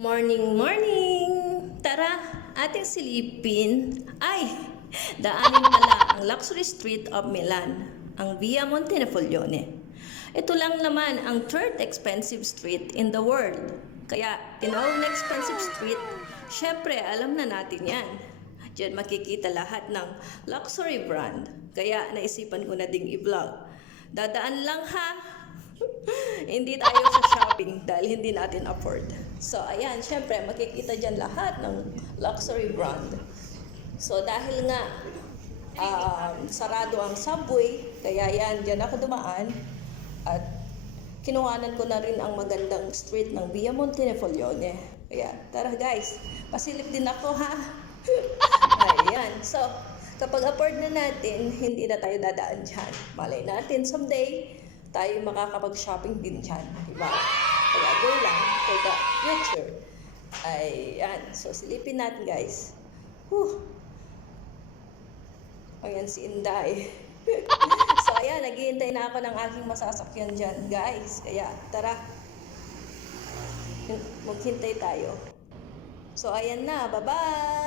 Morning, morning! Tara, ating silipin. Ay, daanin pala ang luxury street of Milan, ang Via Montenapoleone. Ito lang naman ang third expensive street in the world. Kaya, tinawag na expensive street, syempre alam na natin yan. Diyan makikita lahat ng luxury brand. Kaya naisipan ko na ding i-vlog. Dadaan lang ha! Hindi tayo sa shopping dahil hindi natin afford. So, ayan, syempre, makikita dyan lahat ng luxury brand. So, dahil nga sarado ang subway, kaya yan, dyan ako dumaan. At kinuhanan ko na rin ang magandang street ng Via Montenapoleone. Kaya, tara guys, pasilip din ako ha. Ayan, so, kapag afford na natin, hindi na tayo dadaan dyan. Malay natin, someday, tayo makakapag-shopping din dyan. Diba? Kaya go lang for the future. Ayan. So, silipin natin, guys. Whew. Ayan si Inday. So, ayan. Naghihintay na ako ng aking masasakyan dyan, guys. Kaya, tara. Maghintay tayo. So, ayan na. Bye-bye!